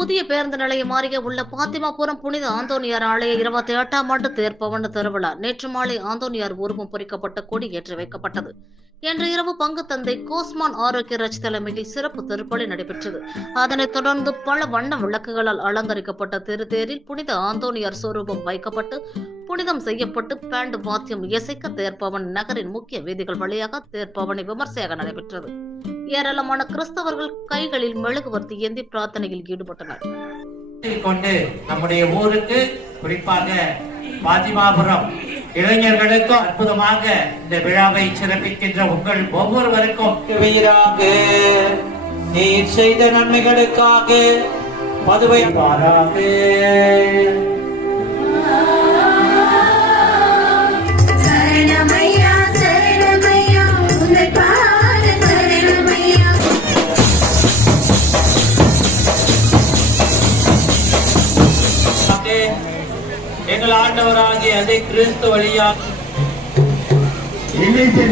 புதிய பேருந்து நிலையம் அருகே உள்ள பாத்திமாபுரம் புனித ஆந்தோனியார் ஆலய 28ஆம் ஆண்டு தேர்பவன திருவிழா நேற்று மாலை ஆந்தோனியார் உருவம் பொறிக்கப்பட்ட கொடி ஏற்றி வைக்கப்பட்டது. இன்று இரவு பங்கு தந்தை கோஸ்மான் ஆரோக்கியராஜ் தலைமையில் சிறப்பு திருப்பலி நடைபெற்றது. அதனைத் தொடர்ந்து பல வண்ண விளக்குகளால் அலங்கரிக்கப்பட்ட திருத்தேரில் புனித ஆந்தோனியார் சொரூபம் வைக்கப்பட்டு புனிதம் செய்யப்பட்டு பேண்டு வாத்தியம் இசைக்க தேர்பவன் நகரின் முக்கிய வீதிகள் வழியாக தேர்பவனை விமர்சையாக நடைபெற்றது. ஏராளமான கிறிஸ்தவர்கள் கைகளில் மெழுகுவர்த்தி ஏந்தி பிரார்த்தனையில் ஈடுபட்டனர். கொண்டு நம்முடைய ஊருக்கு குறிப்பாக பாத்திமாபுரம் இளைஞர்களுக்கும் அற்புதமாக இந்த விழாவை சிறப்பிக்கின்ற உங்கள் ஒவ்வொருவருக்கும் நீர் செய்த நன்மைகளுக்காக பதுவை எங்கள் ஆண்டவராகிய அதை கிறிஸ்து வழியாக நிகழ்ச்சி